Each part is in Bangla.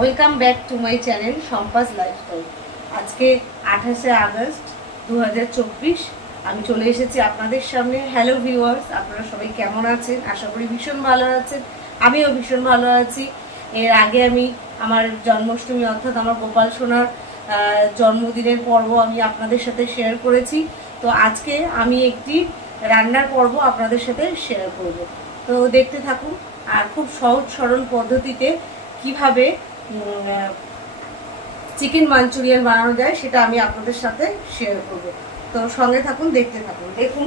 Welcome back to my channel সম্পাস লাইফস্টাইল। আজকে 28শে আগস্ট 2024 আমি চলে এসেছি আপনাদের সামনে। হ্যালো ভিউয়ার্স, আপনারা সবাই কেমন আছেন? আশা করি ভীষণ ভালো আছেন। আমিও ভীষণ ভালো আছি। এর আগে আমি আমার জন্মাষ্টমী অর্থাৎ আমার গোপাল সোনার জন্মদিনের পর্ব আমি আপনাদের সাথে শেয়ার করেছি। তো আজকে আমি একটি রান্নার পর্ব আপনাদের সাথে শেয়ার করব। তো দেখতে থাকুন। আর খুব সহজ সরল পদ্ধতিতে কিভাবে চিকেন মাঞ্চুরিয়ান বানানো যায় সেটা আমি আপনাদের সাথে শেয়ার করব। তো সঙ্গে থাকুন, দেখতে থাকুন। দেখুন,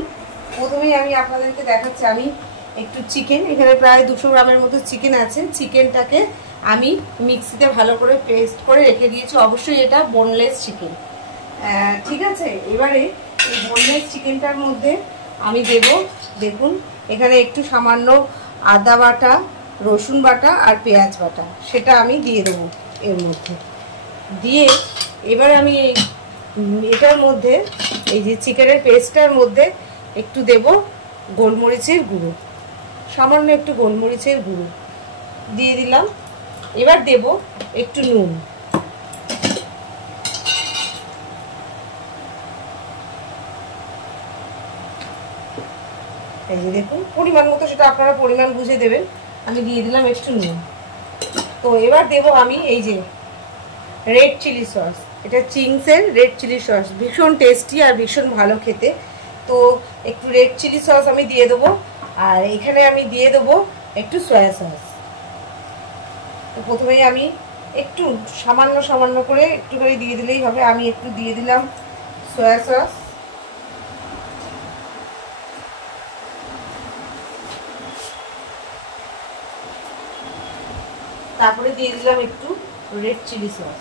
প্রথমেই আমি আপনাদেরকে দেখাচ্ছি আমি একটু চিকেন, এখানে প্রায় 200 গ্রামের মতো চিকেন আছে। চিকেনটাকে আমি মিক্সিতে ভালো করে পেস্ট করে রেখে দিয়েছি। অবশ্যই এটা বোনলেস চিকেন, ঠিক আছে। এবারে এই বোনলেস চিকেনটার মধ্যে আমি দেব, দেখুন এখানে একটু সামান্য আদা বাটা, রসুন বাটা আর পেঁয়াজ বাটা, সেটা আমি দিয়ে দেবো এর মধ্যে। দিয়ে এবার আমি এটার মধ্যে এই যে চিকেনের পেস্টটার মধ্যে একটু দেব গোলমরিচের গুঁড়ো, সামান্য একটু গোলমরিচের গুঁড়ো দিয়ে দিলাম। এবার দেব একটু নুন, এই যে দেখুন পরিমাণ মতো, সেটা আপনারা পরিমাণ বুঝে দেবেন। আমি দিয়ে দিলাম একটু নুন। তো এবার দেব আমি এই যে রেড চিলি সস, এটা চিংসের রেড চিলি সস, ভীষণ টেস্টি আর ভীষণ ভালো খেতে। তো একটু রেড চিলি সস আমি দিয়ে দেবো। আর এখানে আমি দিয়ে দেবো একটু সয়া সস। তো প্রথমেই আমি একটু সামান্য সামান্য করে একটুখানি দিয়ে দিলেই হবে। আমি একটু দিয়ে দিলাম সয়া সস। তারপরে দিয়ে দিলাম একটু রেড চিলি সস।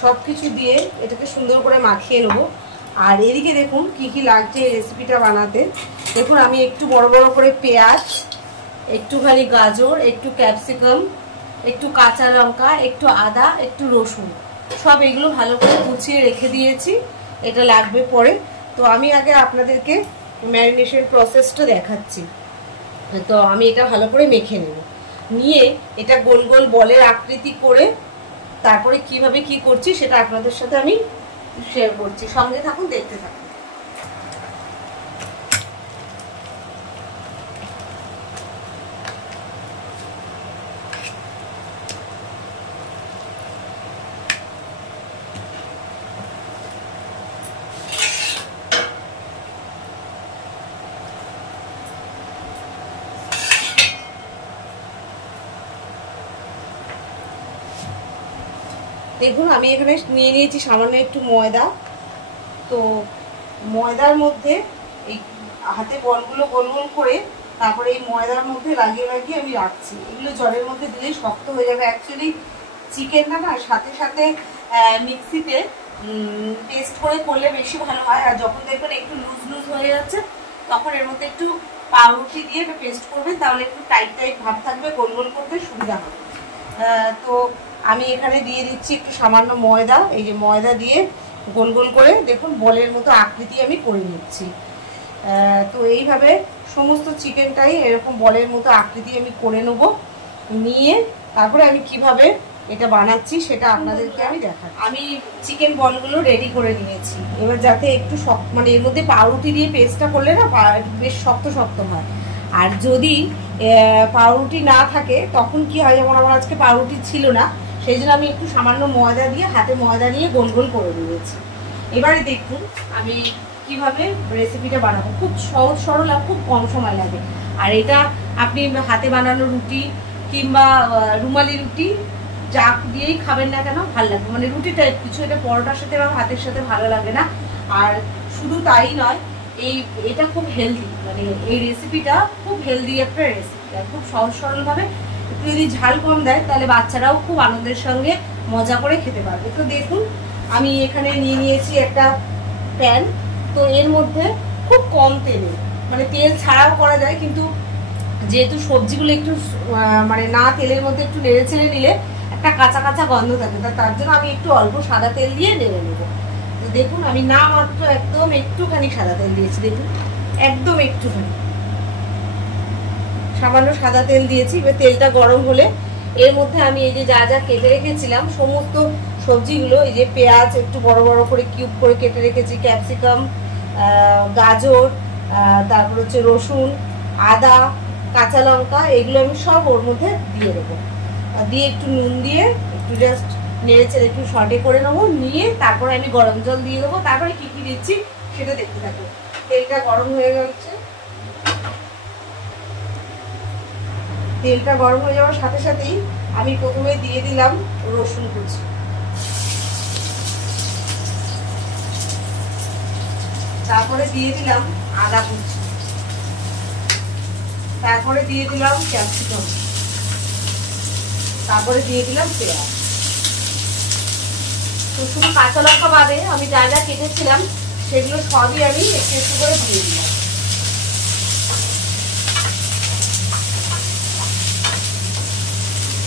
সবকিছু দিয়ে এটাকে সুন্দর করে মাখিয়ে নেবো। আর এদিকে দেখুন কি কি লাগছে এই রেসিপিটা বানাতে। দেখুন আমি একটু বড় বড় করে পেঁয়াজ, একটুখানি গাজর, একটু ক্যাপসিকাম, একটু কাঁচা লঙ্কা, একটু আদা, একটু রসুন, সব এগুলো ভালো করে কুচিয়ে রেখে দিয়েছি। এটা লাগবে পরে। তো আমি আগে আপনাদেরকে ম্যারিনেশন প্রসেসটা দেখাচ্ছি। তো আমি এটা ভালো করে মেখে নেব, নিয়ে এটা গোল গোল বলের আকৃতি করে তারপরে কিভাবে কি করছি সেটা আপনাদের সাথে আমি শেয়ার করছি। সঙ্গে থাকুন, দেখতে থাকুন। দেখুন আমি এখানে নিয়ে নিয়েছি সামান্য একটু ময়দা। তো ময়দার মধ্যে এই হাতে বলগুলো গোল গোল করে তারপরে এই ময়দার মধ্যে লাগিয়ে লাগিয়ে আমি রাখছি। এগুলো জলের মধ্যে দিলেই শক্ত হয়ে যাবে। অ্যাকচুয়ালি চিকেনটা না সাথে সাথে মিক্সিতে পেস্ট করে করলে বেশি ভালো হয়। আর যখন দেখবেন একটু লুজ লুজ হয়ে যাচ্ছে তখন এর মধ্যে একটু পাউরুটি দিয়ে এটা পেস্ট করবেন, তাহলে একটু টাইট টাইট ভাব থাকবে, গোল গোল করতে সুবিধা হবে। তো আমি এখানে দিয়ে দিচ্ছি একটু সামান্য ময়দা। এই যে ময়দা দিয়ে গোল গোল করে দেখুন বলের মতো আকৃতি আমি করে নিচ্ছি। তো এইভাবে সমস্ত চিকেনটাই এরকম বলের মতো আকৃতি আমি করে নেব। নিয়ে তারপরে আমি কিভাবে এটা বানাচ্ছি সেটা আপনাদেরকে আমি দেখাই। আমি চিকেন বলগুলো রেডি করে নিয়েছি। এবার যাতে একটু শক্ত, মানে এর মধ্যে পাউরুটি দিয়ে পেস্টটা করলে না বেশ শক্ত শক্ত হয়। আর যদি পাউরুটি না থাকে তখন কি হয়, যেমন আমার আজকে পাউরুটি ছিল না, সেই জন্য আমি একটু সামান্য ময়দা দিয়ে হাতে ময়দা নিয়ে গোল গোল করে দিয়েছি। এবারে দেখুন আমি কিভাবে রেসিপিটা বানাবো। খুব সহজ সরল আর খুব কম সময় লাগে। আর এটা আপনি হাতে বানানো রুটি কিংবা রুমালি রুটি যা দিয়েই খাবেন না কেন ভালো লাগবে, মানে রুটি টাইপ কিছু। এটা পরোটার সাথে বা ভাতের সাথে ভালো লাগে না। আর শুধু তাই নয়, এটা খুব হেলদি, মানে এই রেসিপিটা খুব হেলদি একটা রেসিপি। আর খুব সহজ সরলভাবে একটু যদি ঝাল কম দেয় তাহলে বাচ্চারাও খুব আনন্দের সঙ্গে মজা করে খেতে পারবে। তো দেখুন আমি এখানে নিয়ে নিয়েছি একটা প্যান। তো এর মধ্যে খুব কম তেলে, মানে তেল ছাড়াও করা যায়, কিন্তু যেহেতু সবজিগুলো একটু মানে না তেলের মধ্যে একটু নেড়ে ছেড়ে নিলে একটা কাঁচা কাঁচা গন্ধ থাকে, তার জন্য আমি একটু অল্প সাদা তেল দিয়ে নেড়ে নেবো। তো দেখুন আমি না মাত্র একদম একটুখানি সাদা তেল দিয়েছি। দেখুন একদম একটুখানি সামান্য সাদা তেল দিয়েছি। এবার তেলটা গরম হলে এর মধ্যে আমি এই যে যা যা কেটে রেখেছিলাম সমস্ত সবজিগুলো, এই যে পেঁয়াজ একটু বড় বড় করে কিউব করে কেটে রেখেছি, ক্যাপসিকাম, গাজর, তারপর হচ্ছে রসুন, আদা, কাঁচা লঙ্কা, এগুলো আমি সব ওর মধ্যে দিয়ে দেবো। দিয়ে একটু নুন দিয়ে একটু জাস্ট নেড়ে চেড়ে একটু সটে করে নেবো, নিয়ে তারপরে আমি গরম জল দিয়ে দেবো। তারপরে কি কি দিচ্ছি সেটা দেখতে থাকবো। তেলটা গরম হয়ে যাচ্ছে, তেলটা গরম হয়ে যাওয়ার সাথে সাথেই আমি প্রথমে দিয়ে দিলাম রসুন কুচি, তারপরে দিয়ে দিলাম আদা কুচি, তারপরে দিয়ে দিলাম ক্যাপসিকাম, তারপরে দিয়ে দিলাম পেঁয়াজ। তো শুধু কাঁচা লঙ্কা বাদে আমি যা যা কেটেছিলাম সেগুলো সবই আমি একটু একটু করে দিয়ে দিলাম।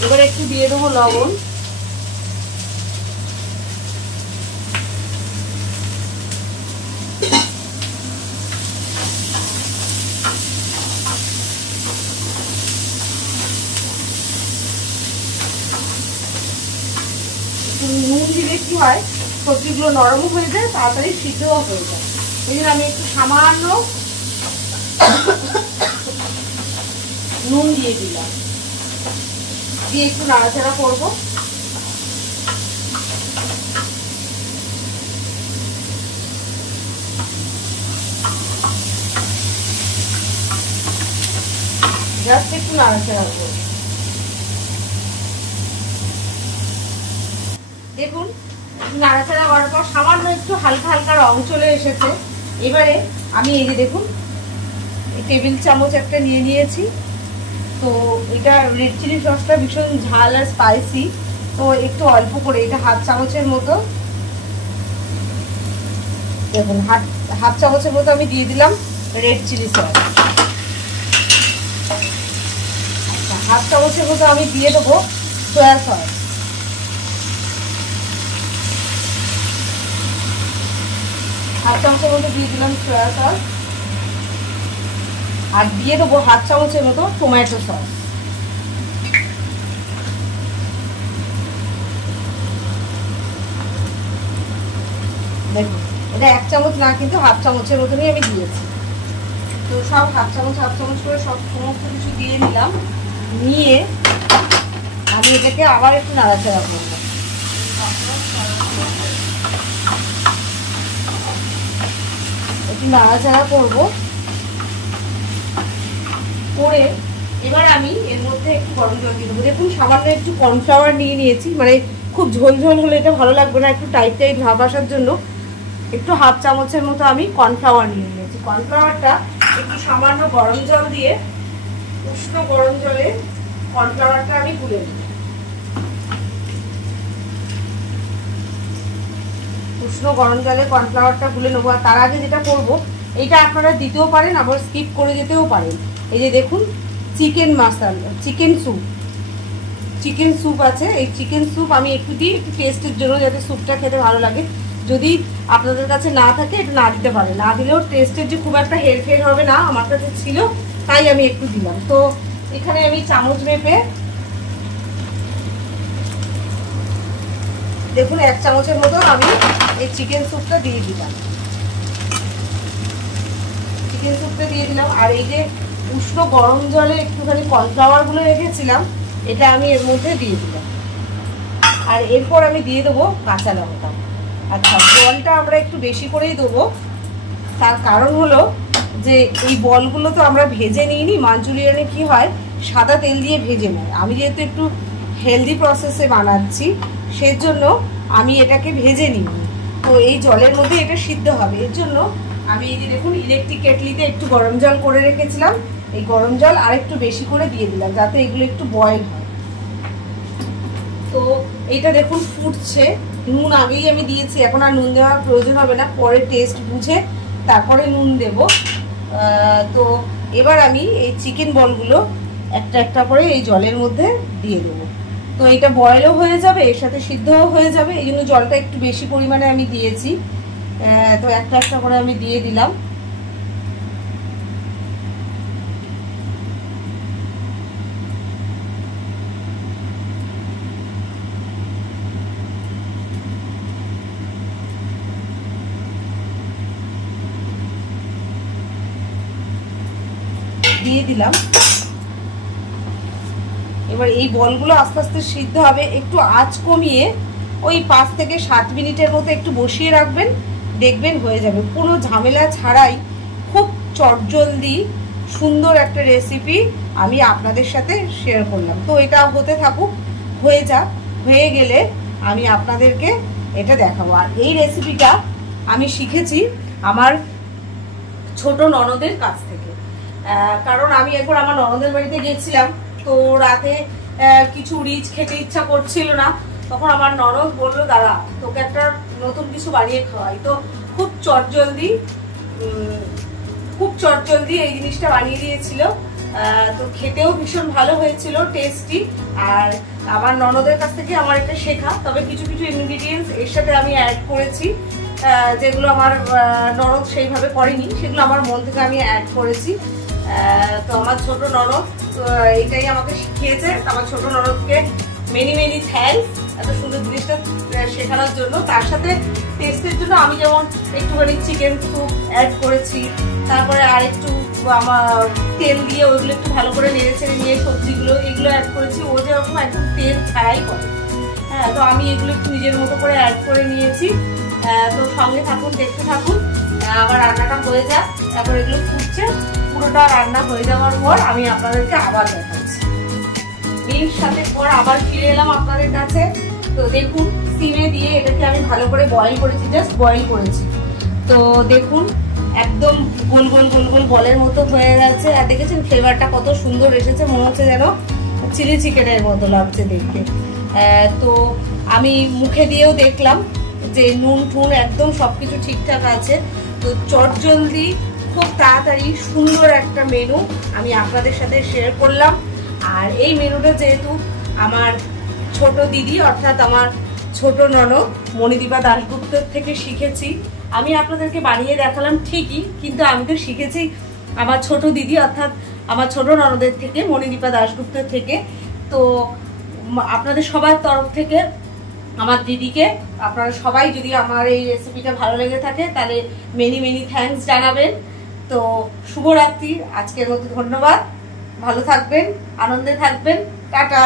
এবার একটু দিয়ে দেবো লবণ, নুন দিলে কি হয় সবজিগুলো নরম হয়ে যায়, তাড়াতাড়ি সিদ্ধও হয়ে যায়। এই জন্য আমি একটু সামান্য নুন দিয়ে দিলাম, দিয়ে একটু নাড়াচাড়া করবো। জাস্ট একটু নাড়াচাড়া করবো। দেখুন নাড়াচাড়া করার পর সামান্য একটু হালকা হালকা রং চলে এসেছে। এবারে আমি এই যে দেখুন টেবিল চামচ একটা নিয়ে নিয়েছি। তো এটা রেড চিলি সসটা ভীষণ ঝাল আর স্পাইসি, তো একটু অল্প করে এটা হাফ চামচের মতো, দেখুন হাফ চামচের মতো আমি দিয়ে দিলাম রেড চিলি সস। আচ্ছা, হাফ চামচের মতো আমি দিয়ে দেবো সয়া সস, হাফ চামচের মতো দিয়ে দিলাম সয়া সস, আর দিয়ে দেবো হাফ চামচের মতো টমেটো সস। দেখুন এটা এক চামচ না, কিন্তু হাফ চামচের মতনই আমি দিয়েছি। তো সব হাফ চামচ করে সব সমস্ত কিছু দিয়ে নিলাম, নিয়ে আমি এটাকে আবার একটু নাড়াচাড়া করব। একটু নাড়াচাড়া করবো করে এবার আমি এর মধ্যে একটু গরম জল দিয়ে দেবো। দেখুন সামান্য একটু কর্নফ্লাওয়ার নিয়ে নিয়েছি, মানে খুব ঝোল ঝোল হলে এটা ভালো লাগবে না, একটু টাইট টাইট ভাব আসার জন্য একটু হাফ চামচের মতো আমি কর্নফ্লাওয়ার নিয়ে নিয়েছি। কর্নফ্লাওয়ারটা একটু সামান্য গরম জল দিয়ে, উষ্ণ গরম জলে কর্নফ্লাওয়ারটা আমি গুলে নিই। উষ্ণ গরম জলে কর্নফ্লাওয়ারটা গুলে নেবো। আর তার আগে যেটা করবো, এইটা আপনারা দিতেও পারেন আবার স্কিপ করে যেতেও পারেন। এই যে দেখুন চিকেন মশলা, চিকেন স্যুপ আছে, এই চিকেন স্যুপ আমি একটু দিই একটু টেস্টের জন্য, যাতে স্যুপটা খেতে ভালো লাগে। যদি আপনাদের কাছে না থাকে এটা না দিতে পারেন, না দিলেও টেস্টের যে খুব একটা হেরফের হবে না, আমার কাছে ছিল তাই আমি একটু দিলাম। তো এখানে আমি চামচ মেপে দেখুন এক চামচের মতো আমি এই চিকেন স্যুপটা দিয়ে দিলাম। চিকেন স্যুপটা দিয়ে দিলাম, আর এই যে উষ্ণ গরম জলে একটুখানি কর্নফ্লাওয়ারগুলো রেখেছিলাম এটা আমি এর মধ্যে দিয়ে দিলাম। আর এরপর আমি দিয়ে দেবো কাঁচা লঙ্কা। আচ্ছা, জলটা আমরা একটু বেশি করেই দেবো, তার কারণ হলো যে এই বলগুলো তো আমরা ভেজে নিইনি। মাঞ্চুরিয়ানে কি হয় সাদা তেল দিয়ে ভেজে নেয়, আমি যেহেতু একটু হেলদি প্রসেসে বানাচ্ছি সেজন্য আমি এটাকে ভেজে নিই। তো এই জলের মধ্যে এটা সিদ্ধ হবে, এর জন্য আমি এই যে দেখুন ইলেকট্রিক কেটলিতে একটু গরম জল করে রেখেছিলাম, এই গরম জল আর একটু বেশি করে দিয়ে দিলাম যাতে এগুলো একটু বয়েল হয়। তো এইটা দেখুন ফুটছে, নুন আগেই আমি দিয়েছি, এখন আর নুন দেওয়ার প্রয়োজন হবে না, পরে টেস্ট বুঝে তারপরে নুন দেব। তো এবার আমি এই চিকেন বলগুলো একটা একটা করে এই জলের মধ্যে দিয়ে দেবো। তো এটা বয়েলও হয়ে যাবে, এর সাথে সিদ্ধও হয়ে যাবে, এই জন্য জলটা একটু বেশি পরিমাণে আমি দিয়েছি। তো একটা একটা করে আমি দিয়ে দিলাম। দিয়ে দিলাম। এবার এই বলগুলো আস্তে আস্তে সিদ্ধ হবে, একটু আঁচ কমিয়ে ওই 5 থেকে 7 মিনিটের মতো একটু বসিয়ে রাখবেন, দেখবেন হয়ে যাবে। কোনো ঝামেলা ছাড়াই খুব চটজলদি সুন্দর একটা রেসিপি আমি আপনাদের সাথে শেয়ার করলাম। তো এটা হতে থাকুক, হয়ে গেলে আমি আপনাদেরকে এটা দেখাবো। আর এই রেসিপিটা আমি শিখেছি আমার ছোট ননদের কাছ থেকে, কারণ আমি একবার আমার ননদের বাড়িতে গেছিলাম, তো রাতে কিছু রিচ খেতে ইচ্ছা করছিল না, তখন আমার ননদ বললো দাদা তোকে একটা নতুন কিছু বানিয়ে খাওয়াই। তো খুব চটজলদি এই জিনিসটা বানিয়ে দিয়েছিল। তো খেতেও ভীষণ ভালো হয়েছিল, টেস্টি। আর আমার ননদের কাছ থেকে আমার এটা শেখা, তবে কিছু কিছু ইনগ্রিডিয়েন্টস এর সাথে আমি অ্যাড করেছি, যেগুলো আমার ননদ সেইভাবে করেনি, সেগুলো আমার মন থেকে আমি অ্যাড করেছি। তো আমার ছোট ননদ এটাই আমাকে শিখিয়েছে। আমার ছোট ননদকে মেনি থ্যাঙ্কস এত সুন্দর জিনিসটা শেখানোর জন্য। তার সাথে টেস্টের জন্য আমি যেমন একটুখানি চিকেন স্যুপ অ্যাড করেছি, তারপরে আর একটু আমার তেল দিয়ে ওইগুলো একটু ভালো করে নেড়েচেড়ে নিয়ে সবজিগুলো এগুলো অ্যাড করেছি। ও যেরকম একদম তেল ছাড়াই করে, হ্যাঁ, তো আমি এগুলো একটু নিজের মতো করে অ্যাড করে নিয়েছি। তো সঙ্গে থাকুন, দেখতে থাকুন। আবার রান্নাটা হয়ে যাক, তারপর এগুলো ফুটছে, পুরোটা রান্না হয়ে যাওয়ার পর আমি আপনাদেরকে আবার দেখাচ্ছি। এর সাথে পর আবার ফিরে এলাম আপনাদের কাছে। তো দেখুন সিমে দিয়ে এটাকে আমি ভালো করে বয়েল করেছি, জাস্ট বয়েল করেছি। তো দেখুন একদম গোল গোল বলের মতো হয়ে গেছে। আর দেখেছেন ফ্লেভারটা কত সুন্দর এসেছে, মনে হচ্ছে যেন চিলি চিকেনের মতো লাগছে দেখতে। তো আমি মুখে দিয়েও দেখলাম যে নুন টুন একদম সবকিছু ঠিকঠাক আছে। তো চটজলদি খুব তাড়াতাড়ি সুন্দর একটা মেনু আমি আপনাদের সাথে শেয়ার করলাম। আর এই মেনুটা যেহেতু আমার ছোট দিদি অর্থাৎ আমার ছোট ননদ মণিদীপা দাশগুপ্তর থেকে শিখেছি। আমি আপনাদেরকে বানিয়ে দেখালাম ঠিকই, কিন্তু আমি তো শিখেছি আমার ছোট দিদি অর্থাৎ আমার ছোট ননদের থেকে, মণিদীপা দাশগুপ্তর থেকে। তো আপনাদের সবার তরফ থেকে আমার দিদিকে, আপনারা সবাই যদি আমার এই রেসিপিটা ভালো লেগে থাকে তাহলে মেনি থ্যাঙ্কস জানাবেন। তো শুভরাত্রি, আজকের মতো ধন্যবাদ, ভালো থাকবেন, আনন্দে থাকবেন, টাটা।